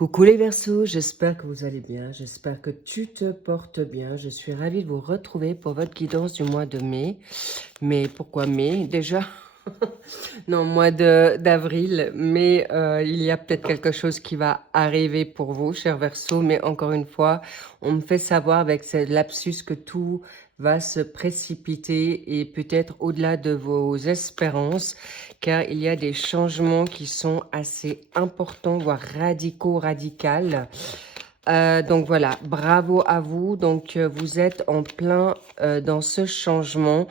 Coucou les Verseaux, j'espère que vous allez bien, j'espère que tu te portes bien. Je suis ravie de vous retrouver pour votre guidance du mois de mai. Mais pourquoi mai déjà? Non, d'avril, mais il y a peut-être quelque chose qui va arriver pour vous, chers Verseaux, mais encore une fois, on me fait savoir avec ce lapsus que tout va se précipiter et peut-être au-delà de vos espérances, car il y a des changements qui sont assez importants, voire radicaux, radicales. Donc voilà, bravo à vous. Donc vous êtes en plein dans ce changement.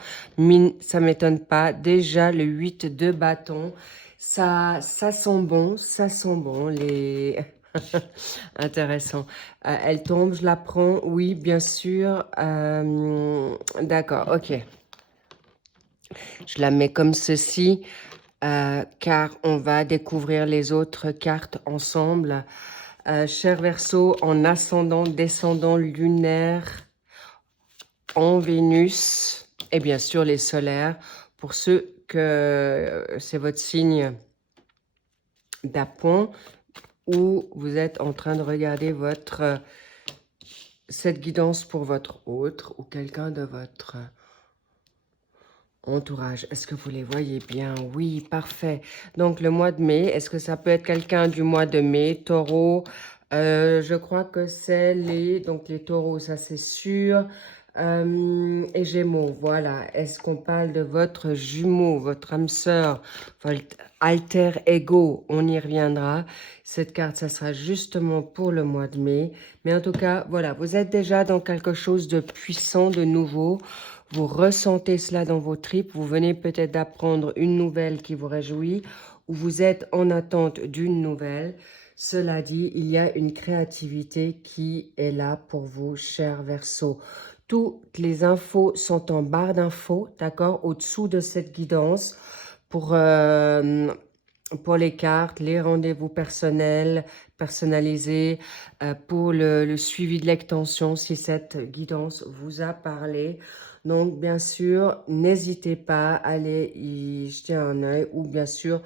Ça m'étonne pas. Déjà le 8 de bâton, ça sent bon, ça sent bon. Les intéressant. Elle tombe, je la prends. Oui, bien sûr. D'accord, ok. Je la mets comme ceci, car on va découvrir les autres cartes ensemble. Cher Verseau, en ascendant, descendant lunaire, en Vénus, et bien sûr les solaires, pour ceux que c'est votre signe d'appoint, où vous êtes en train de regarder cette guidance pour votre autre ou quelqu'un de votre entourage. Est-ce que vous les voyez bien? Oui, parfait. Donc, le mois de mai, est-ce que ça peut être quelqu'un du mois de mai? Taureau, je crois que c'est donc les taureaux, ça c'est sûr. Et Gémeaux, voilà. Est-ce qu'on parle de votre jumeau, votre âme sœur, votre alter ego? On y reviendra. Cette carte, ça sera justement pour le mois de mai. Mais en tout cas, voilà, vous êtes déjà dans quelque chose de puissant, de nouveau. Vous ressentez cela dans vos tripes, vous venez peut-être d'apprendre une nouvelle qui vous réjouit, ou vous êtes en attente d'une nouvelle. Cela dit, il y a une créativité qui est là pour vous, chers Verseaux. Toutes les infos sont en barre d'infos, d'accord, au-dessous de cette guidance pour les cartes, les rendez-vous personnels, personnalisés, pour le suivi de l'extension, si cette guidance vous a parlé. Donc, bien sûr, n'hésitez pas à aller y jeter un œil ou bien sûr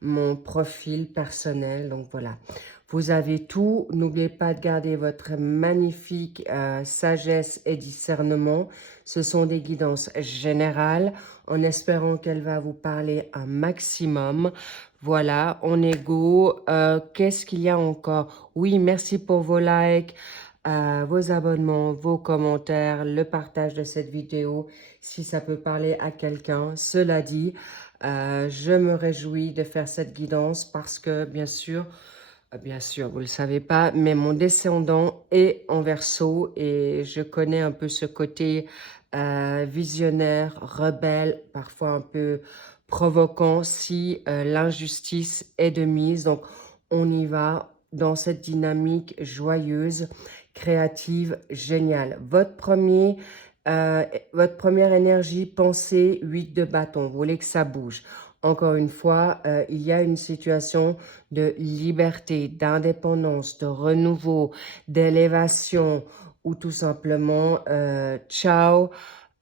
mon profil personnel. Donc, voilà. Vous avez tout. N'oubliez pas de garder votre magnifique sagesse et discernement. Ce sont des guidances générales en espérant qu'elle va vous parler un maximum. Voilà, on est go. Qu'est-ce qu'il y a encore? Oui, merci pour vos likes, vos abonnements, vos commentaires, le partage de cette vidéo, si ça peut parler à quelqu'un. Cela dit, je me réjouis de faire cette guidance parce que, bien sûr, vous ne le savez pas, mais mon descendant est en Verseau et je connais un peu ce côté visionnaire, rebelle, parfois un peu provoquant si l'injustice est de mise. Donc, on y va dans cette dynamique joyeuse, créative, géniale. Votre première énergie, pensée, 8 de bâton. Vous voulez que ça bouge. Encore une fois, il y a une situation de liberté, d'indépendance, de renouveau, d'élévation ou tout simplement ciao,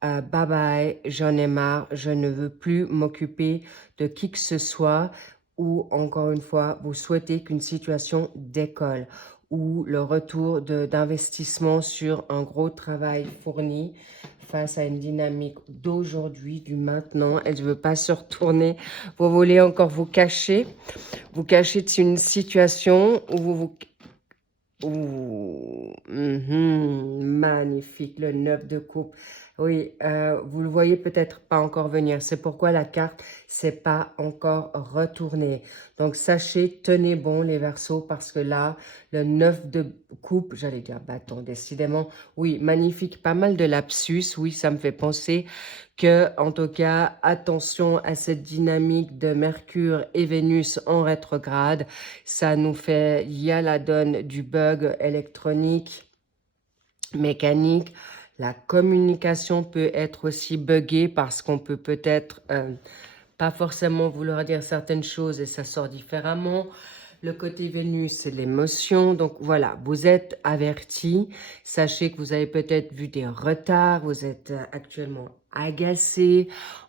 bye bye, j'en ai marre, je ne veux plus m'occuper de qui que ce soit ou encore une fois, vous souhaitez qu'une situation décolle ou le retour d'investissement sur un gros travail fourni face à une dynamique d'aujourd'hui, du maintenant. Elle ne veut pas se retourner. Vous voulez encore vous cacher de une situation où magnifique, le 9 de coupe. Oui, vous le voyez peut-être pas encore venir. C'est pourquoi la carte s'est pas encore retournée. Donc, sachez, tenez bon les Verseaux parce que là, le 9 de coupe, j'allais dire bâton, décidément. Oui, magnifique, pas mal de lapsus. Oui, ça me fait penser que, en tout cas, attention à cette dynamique de Mercure et Vénus en rétrograde. Ça nous fait, il y a la donne du bug électronique, mécanique. La communication peut être aussi buggée parce qu'on peut peut-être pas forcément vouloir dire certaines choses et ça sort différemment. Le côté Vénus, c'est l'émotion. Donc voilà, vous êtes avertis. Sachez que vous avez peut-être vu des retards. Vous êtes actuellement agacé,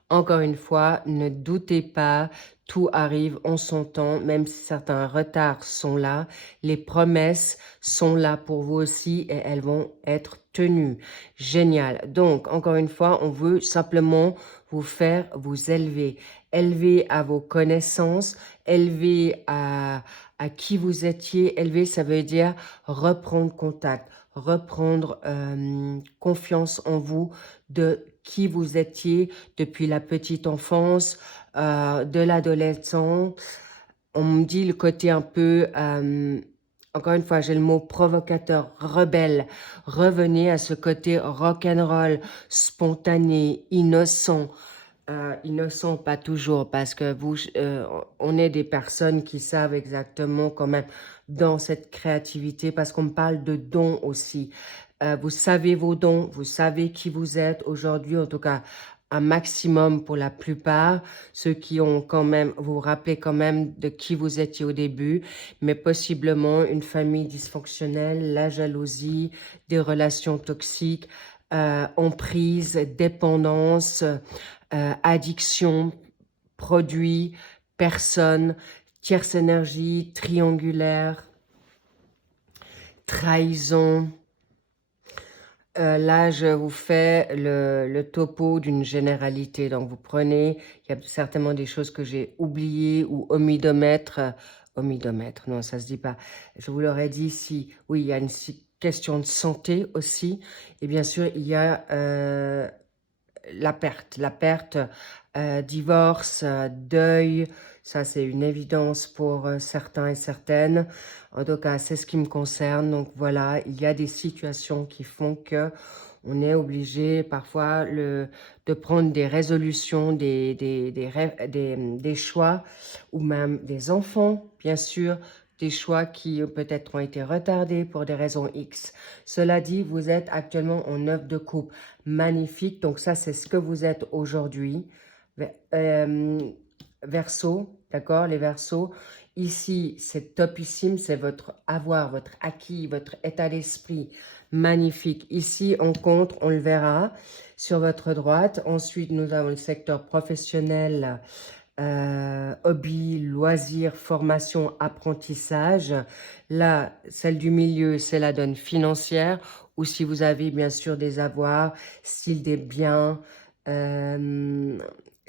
Encore une fois, ne doutez pas, tout arrive en son temps, même si certains retards sont là. Les promesses sont là pour vous aussi et elles vont être tenues. Génial. Donc, encore une fois, on veut simplement vous faire vous élever. Élever à vos connaissances, élever à qui vous étiez. Élever, ça veut dire reprendre contact, reprendre confiance en vous, de qui vous étiez depuis la petite enfance, de l'adolescent. On me dit le côté un peu, encore une fois, j'ai le mot provocateur, rebelle. Revenez à ce côté rock'n'roll, spontané, innocent. Innocent, pas toujours, parce que on est des personnes qui savent exactement quand même dans cette créativité, parce qu'on me parle de dons aussi. Vous savez vos dons, vous savez qui vous êtes aujourd'hui, en tout cas un maximum pour la plupart, ceux qui ont quand même, vous vous rappelez quand même de qui vous étiez au début, mais possiblement une famille dysfonctionnelle, la jalousie, des relations toxiques, emprise, dépendance, addiction, produits, personnes, tierce énergie, triangulaire, trahison. Là, je vous fais le topo d'une généralité. Donc, vous prenez, il y a certainement des choses que j'ai oubliées ou omis de mettre. Omis de mettre, non, ça se dit pas. Je vous l'aurais dit si, oui, il y a une question de santé aussi. Et bien sûr, il y a la perte, divorce, deuil, ça c'est une évidence pour certains et certaines. En tout cas, c'est ce qui me concerne. Donc voilà, il y a des situations qui font que on est obligé parfois de prendre des résolutions, des choix, ou même des enfants, bien sûr, des choix qui peut-être ont été retardés pour des raisons X. Cela dit, vous êtes actuellement en œuvre de couple. Magnifique, donc ça c'est ce que vous êtes aujourd'hui. Verseau, d'accord, les Verseaux. Ici, c'est topissime, c'est votre avoir, votre acquis, votre état d'esprit. Magnifique. Ici, on compte, on le verra sur votre droite. Ensuite, nous avons le secteur professionnel, hobby, loisirs, formation, apprentissage. Là, celle du milieu, c'est la donne financière, ou si vous avez bien sûr des avoirs, style des biens,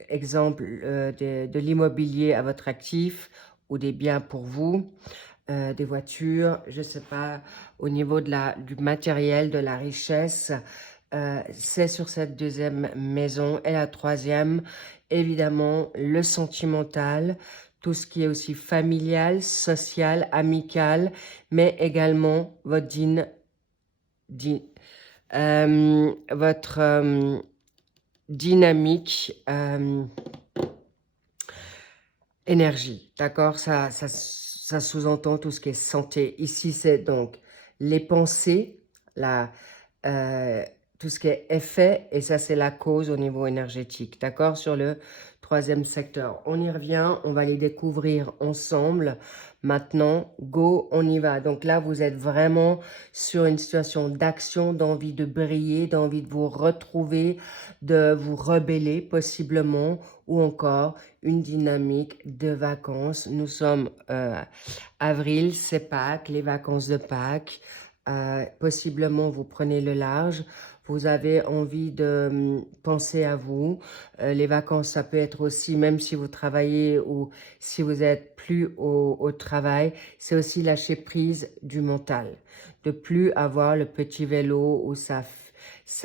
exemple de l'immobilier à votre actif, ou des biens pour vous, des voitures, je ne sais pas, au niveau du matériel, de la richesse. C'est sur cette deuxième maison. Et la troisième, évidemment, le sentimental, tout ce qui est aussi familial, social, amical, mais également votre dynamique, énergie, d'accord? Ça sous-entend tout ce qui est santé. Ici, c'est donc les pensées, euh, tout ce qui est effet, et ça, c'est la cause au niveau énergétique, d'accord? Sur le troisième secteur. On y revient, on va les découvrir ensemble. Maintenant, go, on y va. Donc là, vous êtes vraiment sur une situation d'action, d'envie de briller, d'envie de vous retrouver, de vous rebeller possiblement, ou encore une dynamique de vacances. Nous sommes avril, c'est Pâques, les vacances de Pâques. Possiblement, vous prenez le large. Vous avez envie de penser à vous. Les vacances, ça peut être aussi, même si vous travaillez ou si vous êtes plus au travail, c'est aussi lâcher prise du mental. De plus avoir le petit vélo où ça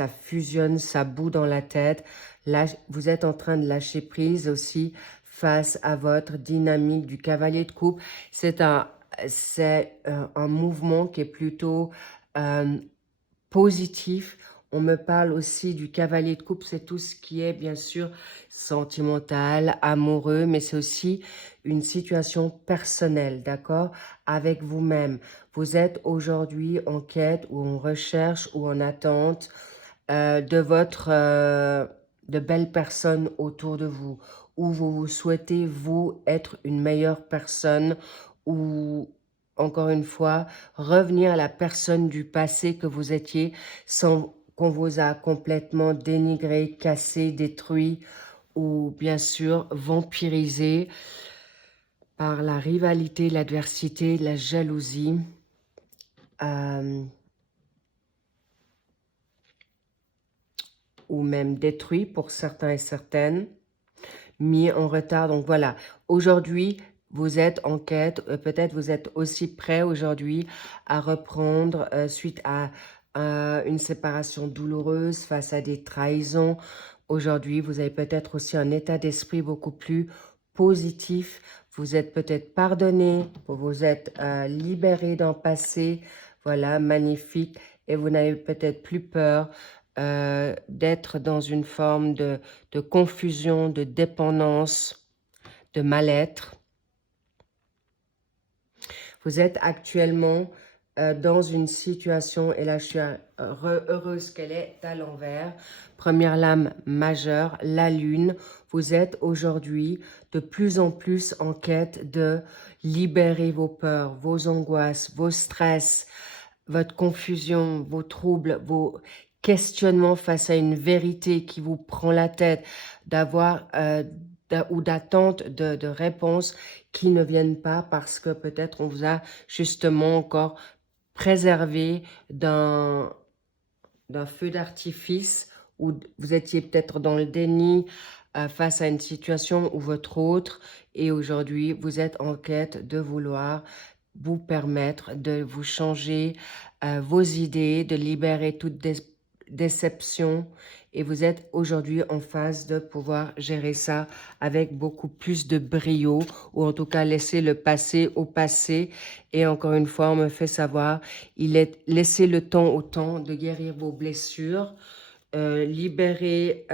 fusionne, ça bout dans la tête. Là, vous êtes en train de lâcher prise aussi face à votre dynamique du cavalier de coupe. C'est un mouvement qui est plutôt positif. On me parle aussi du cavalier de coupe, c'est tout ce qui est bien sûr sentimental, amoureux, mais c'est aussi une situation personnelle, d'accord, avec vous-même. Vous êtes aujourd'hui en quête ou en recherche ou en attente de belles personnes autour de vous, où vous souhaitez, vous, être une meilleure personne, ou, encore une fois, revenir à la personne du passé que vous étiez, sans qu'on vous a complètement dénigré, cassé, détruit, ou bien sûr vampirisé par la rivalité, l'adversité, la jalousie, ou même détruit pour certains et certaines, mis en retard. Donc voilà, aujourd'hui, vous êtes en quête, peut-être vous êtes aussi prêt aujourd'hui à reprendre suite à une séparation douloureuse, face à des trahisons. Aujourd'hui, vous avez peut-être aussi un état d'esprit beaucoup plus positif. Vous êtes peut-être pardonné, vous vous êtes libéré d'un passé, voilà, magnifique. Et vous n'avez peut-être plus peur d'être dans une forme de confusion, de dépendance, de mal-être. Vous êtes actuellement dans une situation, et là je suis heureuse qu'elle est à l'envers. Première lame majeure, la lune. Vous êtes aujourd'hui de plus en plus en quête de libérer vos peurs, vos angoisses, vos stress, votre confusion, vos troubles, vos questionnements face à une vérité qui vous prend la tête, d'avoir ou d'attente de réponses qui ne viennent pas parce que peut-être on vous a justement encore préservé d'un feu d'artifice, ou vous étiez peut-être dans le déni face à une situation ou votre autre, et aujourd'hui vous êtes en quête de vouloir vous permettre de vous changer vos idées, de libérer toute déception, et vous êtes aujourd'hui en phase de pouvoir gérer ça avec beaucoup plus de brio, ou en tout cas laisser le passé au passé. Et encore une fois, on me fait savoir, il est laisser le temps au temps de guérir vos blessures, libérer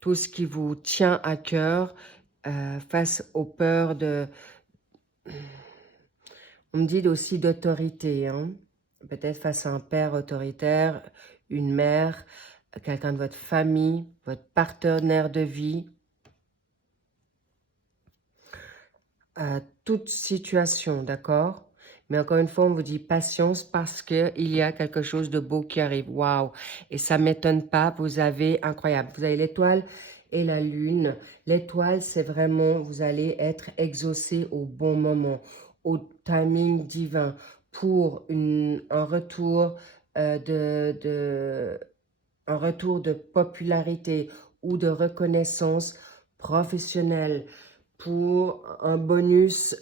tout ce qui vous tient à cœur face aux peurs de... On me dit aussi d'autorité, hein? Peut-être face à un père autoritaire, une mère, quelqu'un de votre famille, votre partenaire de vie. Toute situation, d'accord? Mais encore une fois, on vous dit patience parce qu'il y a quelque chose de beau qui arrive. Waouh! Et ça ne m'étonne pas, vous avez, incroyable, vous avez l'étoile et la lune. L'étoile, c'est vraiment, vous allez être exaucé au bon moment, au timing divin, pour un retour un retour de popularité ou de reconnaissance professionnelle, pour un bonus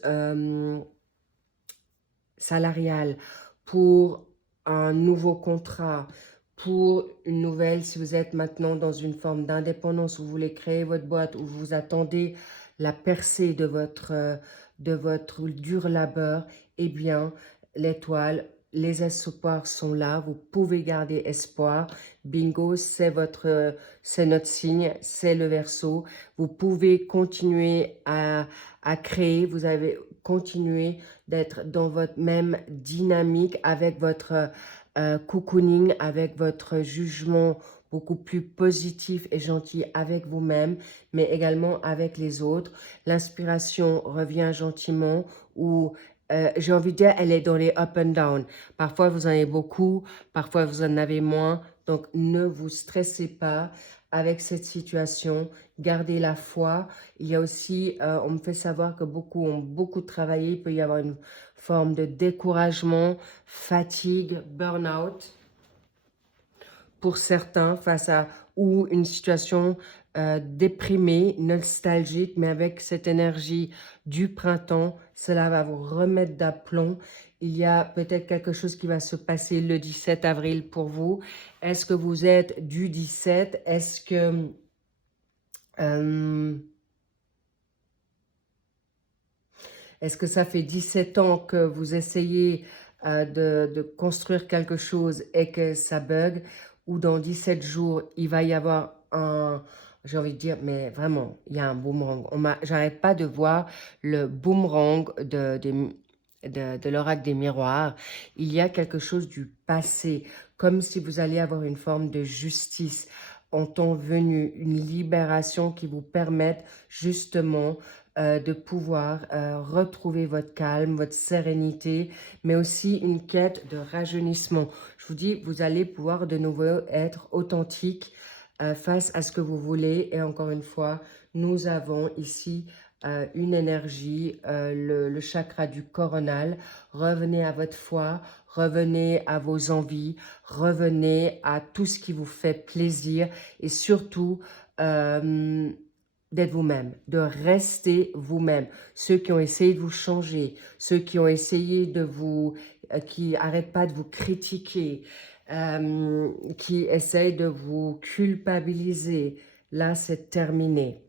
salarial, pour un nouveau contrat, pour une nouvelle, si vous êtes maintenant dans une forme d'indépendance, vous voulez créer votre boîte, ou vous attendez la percée de votre dur labeur, eh bien, l'étoile, les espoirs sont là, vous pouvez garder espoir. Bingo, c'est notre signe, c'est le Verseau. Vous pouvez continuer à créer, vous avez continué d'être dans votre même dynamique, avec votre cocooning, avec votre jugement beaucoup plus positif et gentil avec vous-même, mais également avec les autres. L'inspiration revient gentiment, ou j'ai envie de dire, elle est dans les up and down. Parfois, vous en avez beaucoup, parfois, vous en avez moins. Donc, ne vous stressez pas avec cette situation. Gardez la foi. Il y a aussi, on me fait savoir que beaucoup ont beaucoup travaillé. Il peut y avoir une forme de découragement, fatigue, burn-out pour certains, face à, ou une situation déprimée, nostalgique, mais avec cette énergie du printemps, cela va vous remettre d'aplomb. Il y a peut-être quelque chose qui va se passer le 17 avril pour vous. Est-ce que vous êtes du 17? Est-ce que... est-ce que ça fait 17 ans que vous essayez de construire quelque chose et que ça bug, ou dans 17 jours, il va y avoir un... J'ai envie de dire, mais vraiment, il y a un boomerang. J'arrête pas de voir le boomerang de l'oracle des miroirs. Il y a quelque chose du passé, comme si vous allez avoir une forme de justice en temps venu, une libération qui vous permette justement de pouvoir retrouver votre calme, votre sérénité, mais aussi une quête de rajeunissement. Je vous dis, vous allez pouvoir de nouveau être authentique, face à ce que vous voulez. Et encore une fois, nous avons ici une énergie, le chakra du coronal. Revenez à votre foi, revenez à vos envies, revenez à tout ce qui vous fait plaisir et surtout d'être vous-même, de rester vous-même. Ceux qui ont essayé de vous changer, ceux qui ont essayé de vous, qui n'arrêtent pas de vous critiquer, qui essayent de vous culpabiliser, là c'est terminé.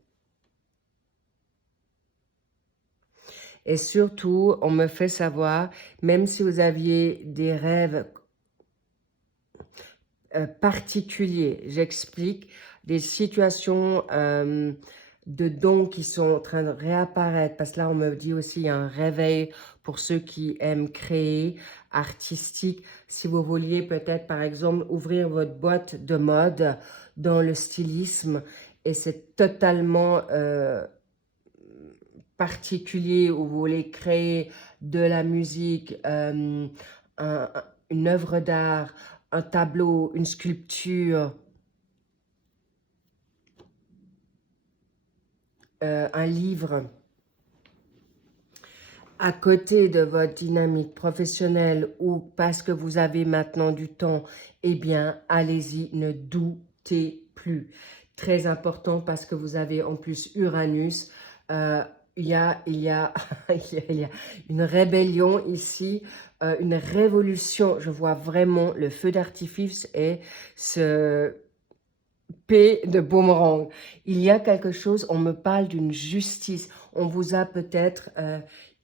Et surtout, on me fait savoir, même si vous aviez des rêves particuliers, j'explique, des situations de dons qui sont en train de réapparaître, parce que là, on me dit aussi, il y a un réveil pour ceux qui aiment créer, artistique. Si vous vouliez peut-être, par exemple, ouvrir votre boîte de mode dans le stylisme, et c'est totalement particulier, où vous voulez créer de la musique, une œuvre d'art, un tableau, une sculpture, un livre, à côté de votre dynamique professionnelle ou parce que vous avez maintenant du temps, eh bien, allez-y, ne doutez plus. Très important parce que vous avez en plus Uranus. Il y a il y a une rébellion ici, une révolution. Je vois vraiment le feu d'artifice et ce P de boomerang. Il y a quelque chose, on me parle d'une justice. On vous a peut-être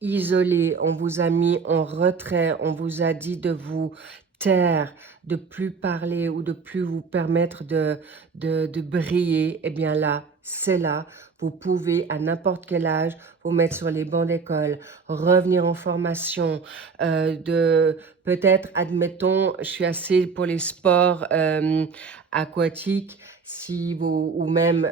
isolé, on vous a mis en retrait, on vous a dit de vous taire, de plus parler ou de plus vous permettre de briller. Eh bien là, c'est là. Vous pouvez à n'importe quel âge vous mettre sur les bancs d'école, revenir en formation, de peut-être, admettons, je suis assez pour les sports aquatiques, si vous, ou même,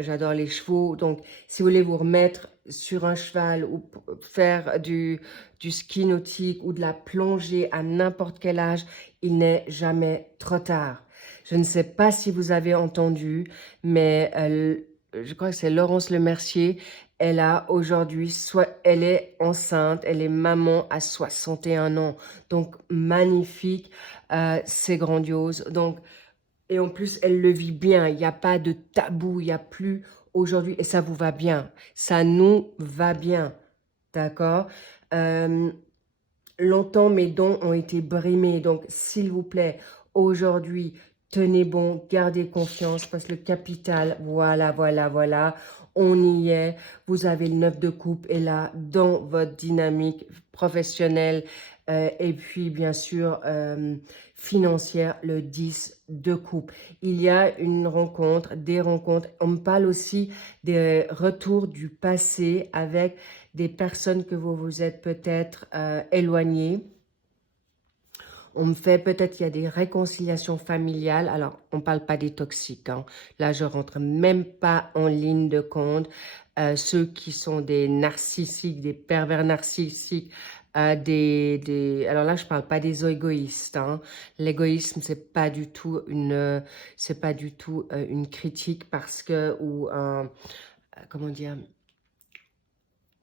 j'adore les chevaux, donc si vous voulez vous remettre sur un cheval ou faire du ski nautique ou de la plongée à n'importe quel âge, il n'est jamais trop tard. Je ne sais pas si vous avez entendu, mais je crois que c'est Laurence Lemercier, elle a aujourd'hui, elle est enceinte, elle est maman à 61 ans, donc magnifique, c'est grandiose, donc et en plus, elle le vit bien. Il n'y a pas de tabou. Il n'y a plus aujourd'hui. Et ça vous va bien. Ça nous va bien. D'accord. Longtemps, mes dons ont été brimés. Donc, s'il vous plaît, aujourd'hui, tenez bon. Gardez confiance. Parce que le capital, voilà, voilà, voilà. On y est. Vous avez le 9 de coupe. Et là, dans votre dynamique professionnelle, et puis, bien sûr, financière, le 10 de coupe. Il y a une rencontre, des rencontres. On me parle aussi des retours du passé avec des personnes que vous vous êtes peut-être éloignées. On me fait peut-être, il y a des réconciliations familiales. Alors, on ne parle pas des toxiques. Hein. Là, je rentre même pas en ligne de compte. Ceux qui sont des narcissiques, des pervers narcissiques, alors là, je parle pas des égoïstes. Hein. L'égoïsme, c'est pas du tout une critique parce que, ou comment dire,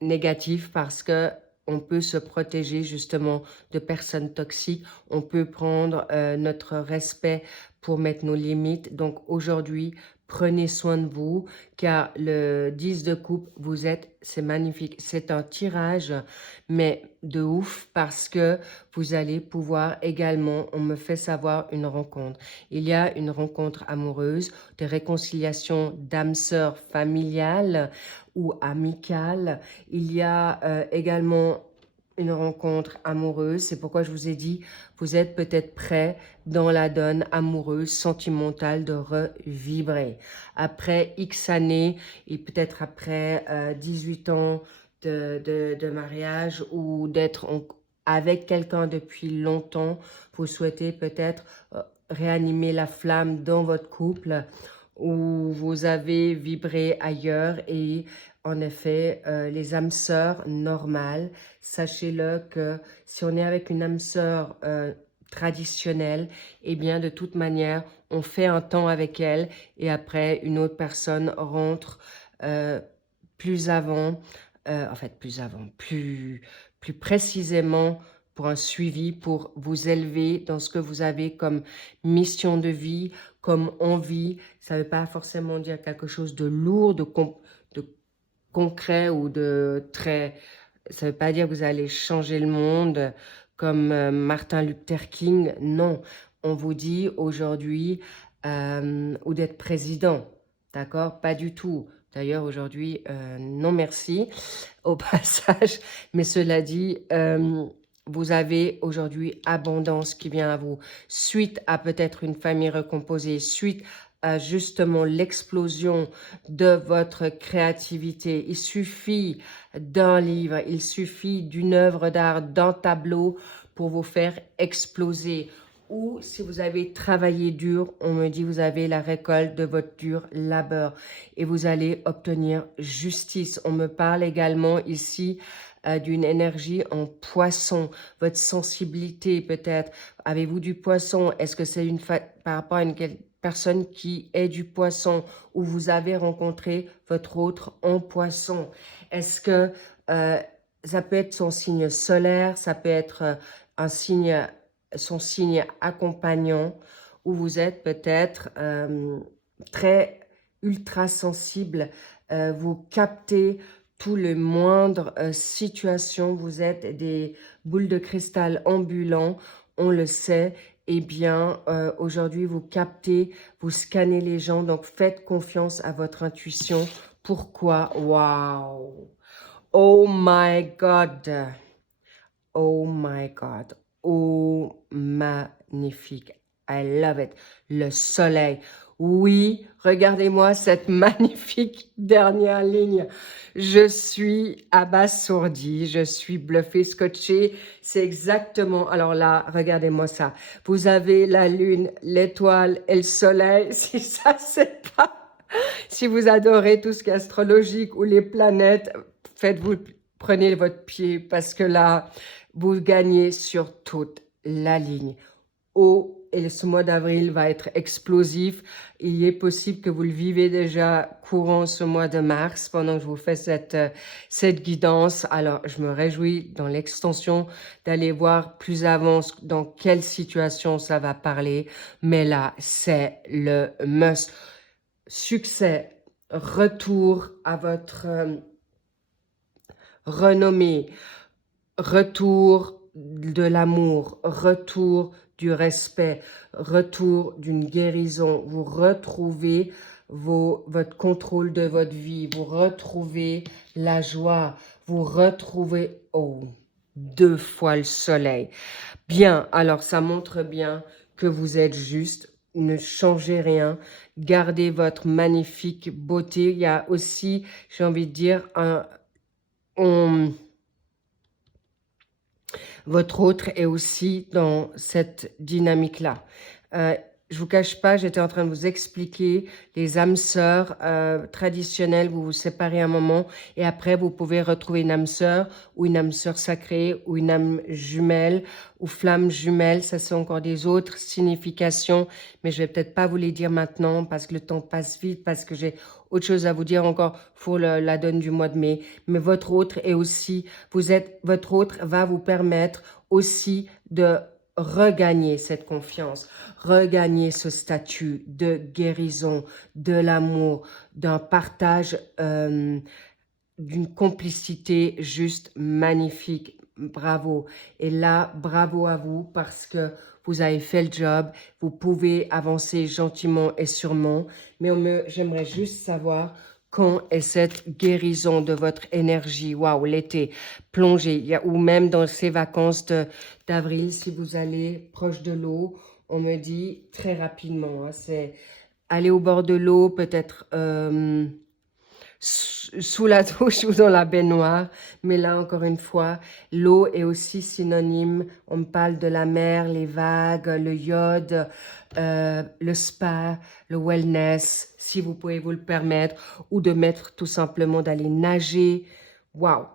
négatif parce que on peut se protéger justement de personnes toxiques. On peut prendre notre respect pour mettre nos limites. Donc aujourd'hui, prenez soin de vous car le 10 de coupe, vous êtes, c'est magnifique. C'est un tirage, mais de ouf parce que vous allez pouvoir également, on me fait savoir une rencontre. Il y a une rencontre amoureuse, des réconciliations d'âmes sœurs familiales ou amicales. Il y a également une rencontre amoureuse. C'est pourquoi je vous ai dit, vous êtes peut-être prêt dans la donne amoureuse, sentimentale, de revibrer. Après X années et peut-être après 18 ans de mariage ou d'être avec quelqu'un depuis longtemps, vous souhaitez peut-être réanimer la flamme dans votre couple où vous avez vibré ailleurs et en effet, les âmes sœurs normales, sachez-le que si on est avec une âme sœur traditionnelle, eh bien, de toute manière, on fait un temps avec elle et après, une autre personne rentre plus avant, plus précisément pour un suivi, pour vous élever dans ce que vous avez comme mission de vie, comme envie. Ça ne veut pas forcément dire quelque chose de lourd, de concret ou de très... Ça ne veut pas dire que vous allez changer le monde comme Martin Luther King. Non, on vous dit aujourd'hui ou d'être président. D'accord? Pas du tout. D'ailleurs, aujourd'hui, non merci au passage. Mais cela dit, vous avez aujourd'hui abondance qui vient à vous suite à peut-être une famille recomposée, suite à justement l'explosion de votre créativité. Il suffit d'un livre, il suffit d'une œuvre d'art, d'un tableau pour vous faire exploser. Ou si vous avez travaillé dur, on me dit vous avez la récolte de votre dur labeur et vous allez obtenir justice. On me parle également ici d'une énergie en poisson, votre sensibilité peut-être. Avez-vous du poisson? Est-ce que c'est par rapport à une personne qui est du poisson ou vous avez rencontré votre autre en poisson? Est-ce que ça peut être son signe solaire, ça peut être son signe accompagnant, où vous êtes peut-être très ultra sensible, vous captez tout le moindre situation, vous êtes des boules de cristal ambulants, on le sait. Eh bien, aujourd'hui, vous captez, vous scannez les gens, donc faites confiance à votre intuition. Pourquoi? Wow! Oh my God! Oh my God! Oh, magnifique! I love it! Le soleil! Oui, regardez-moi cette magnifique dernière ligne. Je suis abasourdie, je suis bluffée, scotchée. C'est exactement... Alors là, regardez-moi ça. Vous avez la lune, l'étoile et le soleil. Si ça, c'est pas... Si vous adorez tout ce qui est astrologique ou les planètes, prenez votre pied parce que là, vous gagnez sur toute la ligne. Et ce mois d'avril va être explosif. Il est possible que vous le vivez déjà courant ce mois de mars pendant que je vous fais cette guidance. Alors, je me réjouis dans l'extension d'aller voir plus avant dans quelle situation ça va parler. Mais là, c'est le must. Succès, retour à votre renommée, retour de l'amour, retour du respect, retour d'une guérison. Vous retrouvez votre contrôle de votre vie, vous retrouvez la joie, vous retrouvez, oh, 2 fois le soleil. Bien, alors ça montre bien que vous êtes juste, ne changez rien, gardez votre magnifique beauté. Il y a aussi, j'ai envie de dire, votre autre est aussi dans cette dynamique-là. Je vous cache pas, j'étais en train de vous expliquer les âmes sœurs traditionnelles. Vous vous séparez un moment et après, vous pouvez retrouver une âme sœur ou une âme sœur sacrée ou une âme jumelle ou flamme jumelle. Ça, c'est encore des autres significations, mais je vais peut-être pas vous les dire maintenant parce que le temps passe vite, parce que j'ai autre chose à vous dire encore pour la donne du mois de mai. Mais votre autre est aussi, votre autre va vous permettre aussi de regagner cette confiance, regagner ce statut de guérison, de l'amour, d'un partage, d'une complicité juste magnifique. Bravo. Et là, bravo à vous parce que vous avez fait le job. Vous pouvez avancer gentiment et sûrement. Mais j'aimerais juste savoir quand est cette guérison de votre énergie. Waouh, l'été, plongée. Ou même dans ces vacances d'avril, si vous allez proche de l'eau, on me dit très rapidement. Hein, c'est aller au bord de l'eau, peut-être... sous la douche ou dans la baignoire. Mais là, encore une fois, l'eau est aussi synonyme. On me parle de la mer, les vagues, le iode, le spa, le wellness, si vous pouvez vous le permettre, ou de mettre tout simplement d'aller nager. Waouh!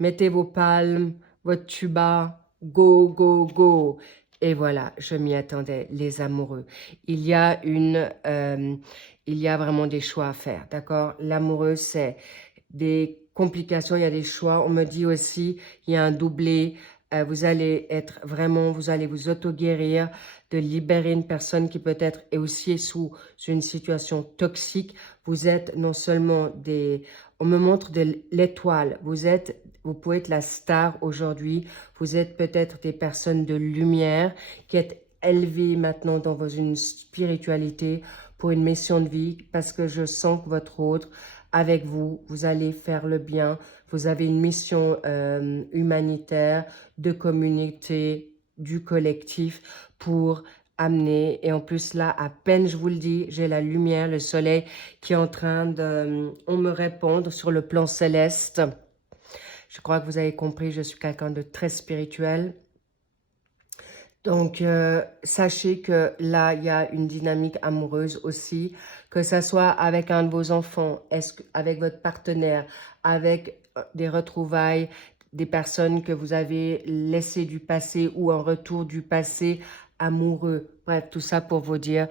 Mettez vos palmes, votre tuba, go, go, go. Et voilà, je m'y attendais, les amoureux. Il y a il y a vraiment des choix à faire, d'accord? L'amoureux, c'est des complications, il y a des choix. On me dit aussi, il y a un doublé. Vous allez être vraiment, vous allez vous auto-guérir, de libérer une personne qui peut-être est aussi sous une situation toxique. Vous êtes non seulement on me montre de l'étoile. Vous pouvez être la star aujourd'hui. Vous êtes peut-être des personnes de lumière qui êtes élevées maintenant dans une spiritualité pour une mission de vie parce que je sens que votre autre avec vous, vous allez faire le bien. Vous avez une mission humanitaire, de communauté, du collectif pour amener. Et en plus là, à peine je vous le dis, j'ai la lumière, le soleil qui est en train on me répondre sur le plan céleste. Je crois que vous avez compris, je suis quelqu'un de très spirituel. Donc, sachez que là, il y a une dynamique amoureuse aussi, que ça soit avec un de vos enfants, avec votre partenaire, avec des retrouvailles, des personnes que vous avez laissées du passé ou un retour du passé amoureux. Bref, tout ça pour vous dire,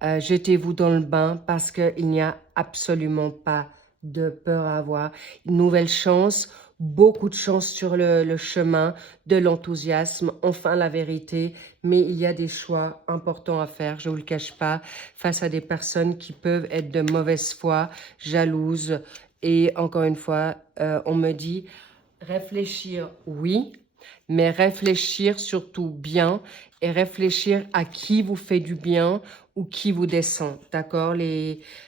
jetez-vous dans le bain parce qu'il n'y a absolument pas de peur à avoir. Une nouvelle chance, beaucoup de chance sur le chemin, de l'enthousiasme, enfin la vérité, mais il y a des choix importants à faire, je ne vous le cache pas, face à des personnes qui peuvent être de mauvaise foi, jalouses, et encore une fois, on me dit, réfléchir, oui, mais réfléchir surtout bien et réfléchir à qui vous fait du bien ou qui vous descend, d'accord?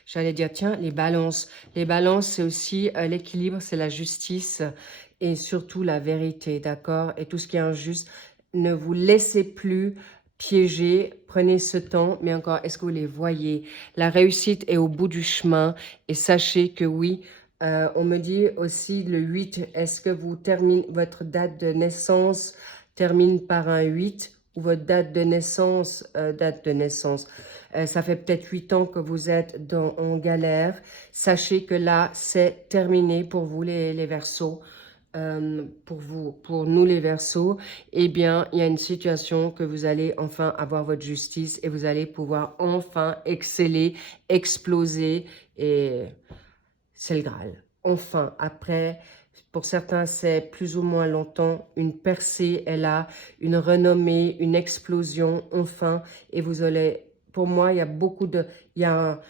J'allais dire, tiens, les balances. Les balances, c'est aussi l'équilibre, c'est la justice et surtout la vérité, d'accord? Et tout ce qui est injuste, ne vous laissez plus piéger, prenez ce temps, mais encore, est-ce que vous les voyez? La réussite est au bout du chemin et sachez que oui, on me dit aussi le 8, est-ce que votre date de naissance termine par un 8 ou votre date de naissance, ça fait peut-être 8 ans que vous êtes en galère. Sachez que là, c'est terminé pour vous les Verseaux. Pour nous les Verseaux, eh bien, il y a une situation que vous allez enfin avoir votre justice et vous allez pouvoir enfin exceller, exploser et c'est le Graal. Enfin, après, pour certains, c'est plus ou moins longtemps, une percée est là, une renommée, une explosion, enfin, et vous allez, pour moi, il y a il y a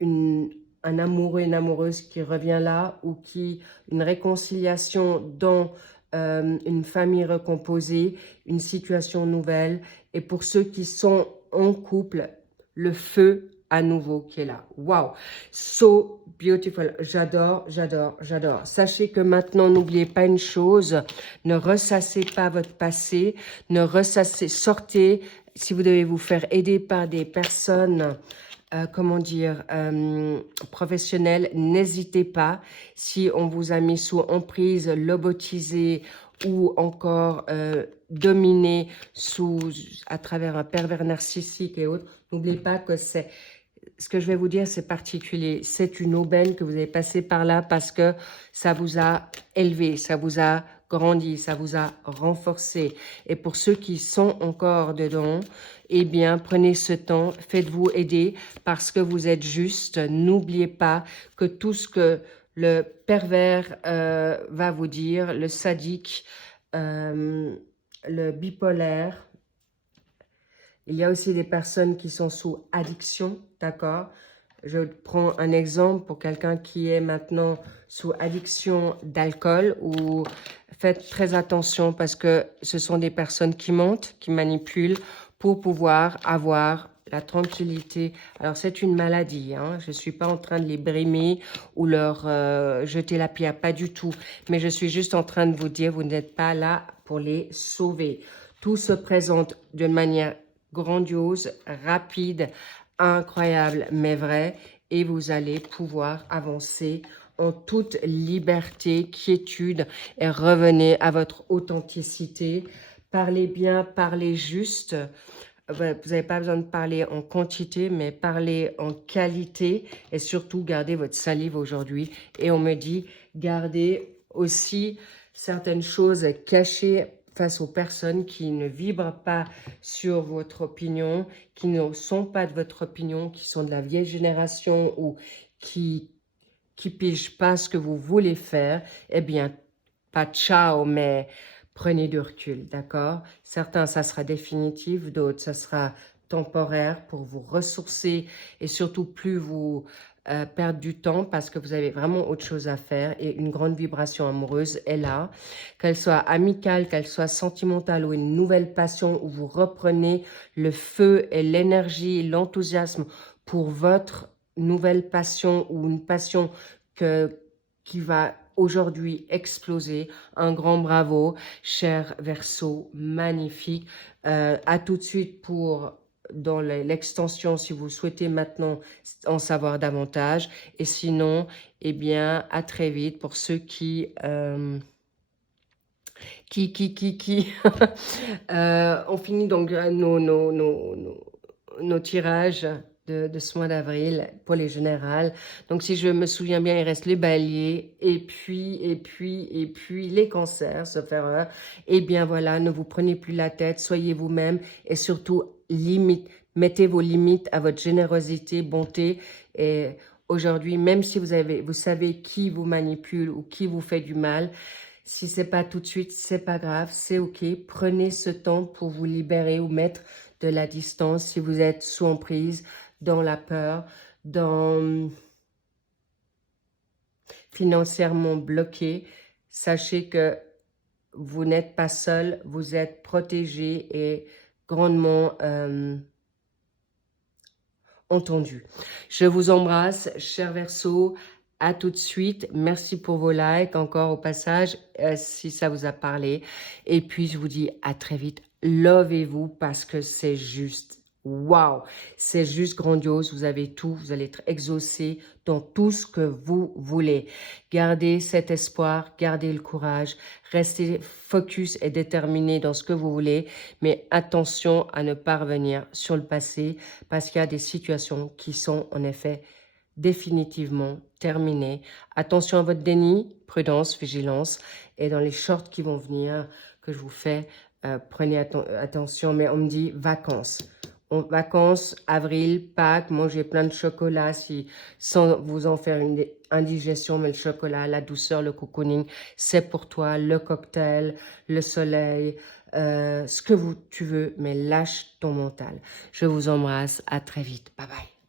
une, un amoureux, une amoureuse qui revient là, ou une réconciliation dans une famille recomposée, une situation nouvelle, et pour ceux qui sont en couple, le feu à nouveau qui est là. Wow, so beautiful. J'adore, j'adore, j'adore. Sachez que maintenant, n'oubliez pas une chose, ne ressassez pas votre passé, ne ressassez, sortez, si vous devez vous faire aider par des personnes, comment dire, professionnelles, n'hésitez pas. Si on vous a mis sous emprise, lobotisé ou encore dominé à travers un pervers narcissique et autres, n'oubliez pas que ce que je vais vous dire, c'est particulier. C'est une aubaine que vous avez passée par là parce que ça vous a élevé, ça vous a grandi, ça vous a renforcé. Et pour ceux qui sont encore dedans, eh bien, prenez ce temps, faites-vous aider parce que vous êtes juste. N'oubliez pas que tout ce que le pervers va vous dire, le sadique, le bipolaire, il y a aussi des personnes qui sont sous addiction, d'accord? Je prends un exemple pour quelqu'un qui est maintenant sous addiction d'alcool ou faites très attention parce que ce sont des personnes qui mentent, qui manipulent pour pouvoir avoir la tranquillité. Alors, c'est une maladie, hein? Je ne suis pas en train de les brimer ou leur jeter la pierre, pas du tout. Mais je suis juste en train de vous dire, vous n'êtes pas là pour les sauver. Tout se présente d'une manière grandiose, rapide, incroyable, mais vrai. Et vous allez pouvoir avancer en toute liberté, quiétude et revenez à votre authenticité. Parlez bien, parlez juste. Vous n'avez pas besoin de parler en quantité, mais parlez en qualité et surtout gardez votre salive aujourd'hui. Et on me dit, gardez aussi certaines choses cachées face aux personnes qui ne vibrent pas sur votre opinion, qui ne sont pas de votre opinion, qui sont de la vieille génération ou qui pigent pas ce que vous voulez faire, eh bien, pas ciao, mais prenez du recul, d'accord? Certains, ça sera définitif, d'autres, ça sera temporaire pour vous ressourcer et surtout plus vous perdre du temps parce que vous avez vraiment autre chose à faire et une grande vibration amoureuse est là. Qu'elle soit amicale, qu'elle soit sentimentale ou une nouvelle passion où vous reprenez le feu et l'énergie, l'enthousiasme pour votre nouvelle passion ou une passion qui va aujourd'hui exploser. Un grand bravo, cher Verseau, magnifique. À tout de suite pour dans l'extension si vous souhaitez maintenant en savoir davantage. Et sinon, eh bien, à très vite pour ceux qui on finit donc nos tirages de ce mois d'avril pour les générales. Donc, si je me souviens bien, il reste les béliers et puis les cancers, sauf erreur. Eh bien, voilà, ne vous prenez plus la tête, soyez vous-même et surtout, mettez vos limites à votre générosité, bonté. Et aujourd'hui, même si vous savez qui vous manipule ou qui vous fait du mal, si c'est pas tout de suite, c'est pas grave, c'est ok. Prenez ce temps pour vous libérer ou mettre de la distance si vous êtes sous emprise, dans la peur, financièrement bloqué. Sachez que vous n'êtes pas seul, vous êtes protégé et grandement entendu. Je vous embrasse, cher Verseau. À tout de suite. Merci pour vos likes encore au passage, si ça vous a parlé. Et puis, je vous dis à très vite. Lovez-vous parce que c'est juste, waouh, c'est juste grandiose. Vous avez tout, vous allez être exaucé dans tout ce que vous voulez. Gardez cet espoir, gardez le courage, restez focus et déterminé dans ce que vous voulez. Mais attention à ne pas revenir sur le passé parce qu'il y a des situations qui sont en effet définitivement terminées. Attention à votre déni, prudence, vigilance. Et dans les shorts qui vont venir, que je vous fais, prenez attention. Mais on me dit vacances. Vacances, avril, Pâques, mangez plein de chocolat sans vous en faire une indigestion. Mais le chocolat, la douceur, le cocooning, c'est pour toi. Le cocktail, le soleil, ce que tu veux. Mais lâche ton mental. Je vous embrasse. À très vite. Bye bye.